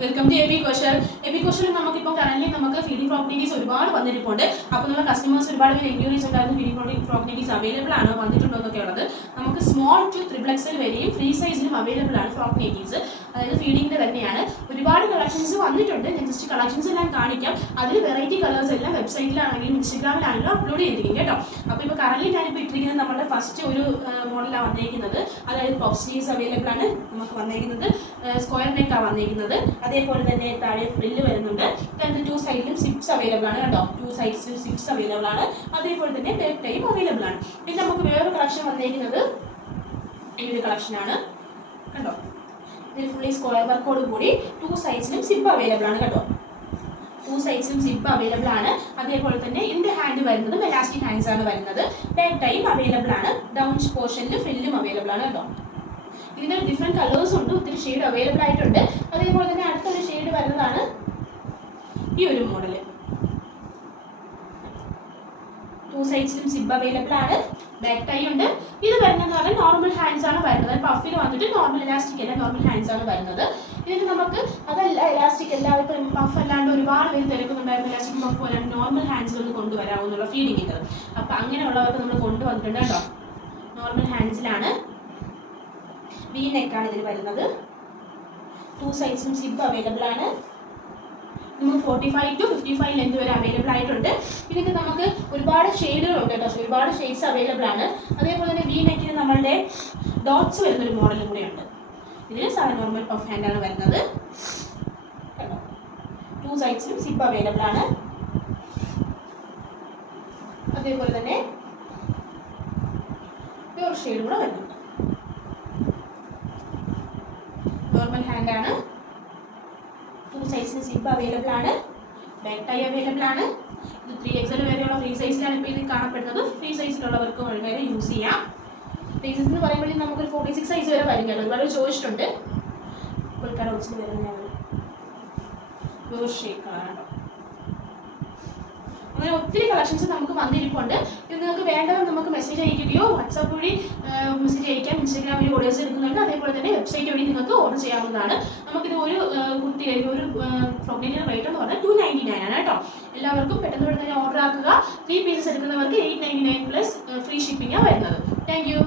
Welcome to AB Koshal. AB Koshal നമുക്കിപ്പോൾ current നമുക്ക് feeding frock ഒരുപാട് വന്നിരിപ്പുണ്ട്. അപ്പോൾ നമ്മുടെ കസ്റ്റമേഴ്സ് ഒരുപാട് പേര് എൻക്വയറീസ് ഉണ്ടായിരുന്നു ഫീഡിംഗ് ഫ്രോക്ക് അവൈലബിൾ ആണോ വന്നിട്ടുണ്ടോ എന്നൊക്കെ ഉള്ളത്. നമുക്ക് സ്മോൾ ടു ട്രിപ്പിൾ എക്സൽ വരെയും ഫ്രീ സൈസിലും അവൈലബിൾ ആണ് ഫ്രോക്ക് നെറ്റീവ്സ്. അതായത് ഫീഡിങ്ങിൻ്റെ തന്നെയാണ്. ഒരുപാട് കളക്ഷൻസ് വന്നിട്ടുണ്ട്. ഞാൻ ജസ്റ്റ് കളക്ഷൻസ് എല്ലാം കാണിക്കാം. അതിൽ വെറൈറ്റി കളേഴ്സ് എല്ലാം വെബ്സൈറ്റിലാണെങ്കിലും ഇൻസ്റ്റാഗ്രാമിലാണെങ്കിലും അപ്ലോഡ് ചെയ്തിരിക്കും കേട്ടോ. അപ്പോൾ ഇപ്പോൾ കറന്റ് ഞാനിപ്പോൾ ഇട്ടിരിക്കുന്നത് നമ്മുടെ ഫസ്റ്റ് ഒരു മോഡലാണ് വന്നിരിക്കുന്നത്. അതായത് പഫ് സ്ലീവ്സ് അവൈലബിൾ ആണ് നമുക്ക് വന്നിരിക്കുന്നത്. സ്ക്വയർ നെക്കാണ് വന്നിരിക്കുന്നത്. അതേപോലെ തന്നെ താഴെ ഫ്രില്ല് വരുന്നുണ്ട്. രണ്ട് ടു സൈഡിലും സിപ്സ് അവൈലബിൾ ആണ് കേട്ടോ. ടു സൈഡ്സിലും സിപ്സ് അവൈലബിൾ ആണ്. അതേപോലെ തന്നെ ബാക്ക് ടൈം അവൈലബിൾ ആണ്. പിന്നെ നമുക്ക് വേറൊരു കളക്ഷൻ വന്നിരിക്കുന്നത് ഈ ഒരു കളക്ഷനാണ് കണ്ടോ. ഇതിൽ ഫുള്ളി സ്ക്വയർ വർക്കോട് കൂടി ടു സൈഡ്സിലും സിപ്പ് അവൈലബിൾ ആണ് കേട്ടോ. ടു സൈഡ്സിലും സിപ്പ് അവൈലബിൾ ആണ്. അതേപോലെ തന്നെ ഇതിൻ്റെ ഹാൻഡ് വരുന്നത് എലാസ്റ്റിക് ഹാൻഡ്സ് ആണ് വരുന്നത്. ബാക്ക് ടൈം അവൈലബിൾ ആണ്. ഡൗൺ പോർഷനിൽ ഫ്രില്ലും അവൈലബിൾ ആണ് കേട്ടോ. ഇതിന് ഡിഫറെൻറ്റ് കളേഴ്സ് ഉണ്ട്. ഒത്തിരി ഷെയ്ഡ് അവൈലബിൾ ആയിട്ടുണ്ട്. അതേപോലെ തന്നെ അടുത്തൊരു ഷെയ്ഡ് വരുന്നതാണ് ഈ ഒരു മോഡല്. ടു സൈഡ്സിലും സിബ് അവൈലബിൾ ആണ്. ബാക്ക് ടൈ ഉണ്ട്. ഇത് വരുന്നതെന്ന് പറഞ്ഞാൽ നോർമൽ ഹാൻഡ്സ് ആണ് വരുന്നത്. പഫിൽ വന്നിട്ട് നോർമൽ ഇലാസ്റ്റിക് അല്ല, നോർമൽ ഹാൻഡ്സ് ആണ് വരുന്നത്. ഇതിന് നമുക്ക് അതല്ല ഇലാസ്റ്റിക് എല്ലാവർക്കും പഫ് അല്ലാണ്ട് ഒരുപാട് പേര് തിരക്കുന്നുണ്ടായിരുന്നു. ഇലാസ്റ്റിക് പഫ് അല്ലാണ്ട് നോർമൽ ഹാൻഡ്സിലൊന്ന് കൊണ്ടുവരാമെന്നുള്ള ഫീലിംഗ്. അപ്പം അങ്ങനെയുള്ളവർക്ക് നമ്മൾ കൊണ്ടുവന്നിട്ടുണ്ട് കേട്ടോ. നോർമൽ ഹാൻഡ്സിലാണ്. വി നെക്കാണ് ഇതിൽ വരുന്നത്. ടു സൈഡ്സും സിബ് അവൈലബിൾ ആണ്. നമുക്ക് 45 to 55 ലെന്ത് വരെ അവൈലബിൾ ആയിട്ടുണ്ട്. ഇതിന് നമുക്ക് ഒരുപാട് ഷെയ്ഡുകളുണ്ട് കേട്ടോ. ഒരുപാട് ഷെയ്ഡ്സ് അവൈലബിൾ ആണ്. അതേപോലെ തന്നെ വി നെക്കിന് നമ്മളുടെ ഡോട്ട്സ് വരുന്നൊരു മോഡലും കൂടെ ഉണ്ട്. ഇതിൽ നോർമൽ പഫ് ഹാൻഡാണ് വരുന്നത് കേട്ടോ. ടു സൈഡ്സിലും സിബ് അവൈലബിൾ ആണ്. അതേപോലെ തന്നെ ഒരു ഷെയ്ഡ് കൂടെ വരുന്നുണ്ട്. നോർമൽ ഹാൻഡാണ്. ടു സൈസിന് സിബ് അവൈലബിൾ ആണ്. ബാക്ക് ടൈ അവൈലബിൾ ആണ്. ഇത് 3XL വരെയുള്ള ഫ്രീ സൈസിലാണ് ഇപ്പോൾ ഇത് കാണപ്പെടുന്നത്. ഫ്രീ സൈസിലുള്ളവർക്ക് വരെ യൂസ് ചെയ്യാം. ഫ്രീ സൈസ് എന്ന് പറയുമ്പോഴേ നമുക്കൊരു 46 സൈസ് വരെ വരും കേട്ടോ. ഒരുപാട് ചോദിച്ചിട്ടുണ്ട്. പുൽക്കാട് ഓപ്ഷന് വരുന്ന കളറാണ്. അങ്ങനെ ഒത്തിരി കളക്ഷൻസ് നമുക്ക് വന്നിരിപ്പുണ്ട്. ഇത് നിങ്ങൾക്ക് വേണ്ടവർ നമുക്ക് മെസ്സേജ് അയക്കുകയോ വാട്സാപ്പ് വഴി മെസ്സേജ് അയക്കാം. ഇൻസ്റ്റാഗ്രാമിൽ ഓർഡേഴ്സ് എടുക്കുന്നുണ്ട്. അതേപോലെ തന്നെ വെബ്സൈറ്റ് വഴി നിങ്ങൾക്ക് ഓർഡർ ചെയ്യാവുന്നതാണ്. നമുക്കിത് ഒരു കുർത്തി ഒരു ഫ്രോക്കിൻ്റെ റേറ്റ് എന്ന് പറഞ്ഞാൽ 299 ആണ് കേട്ടോ. എല്ലാവർക്കും പെട്ടെന്ന് തന്നെ ഓർഡർ ആക്കുക. 3 പീസസ് എടുക്കുന്നവർക്ക് 899 പ്ലസ് ഫ്രീ ഷിപ്പിംഗാണ് വരുന്നത്. Thank you.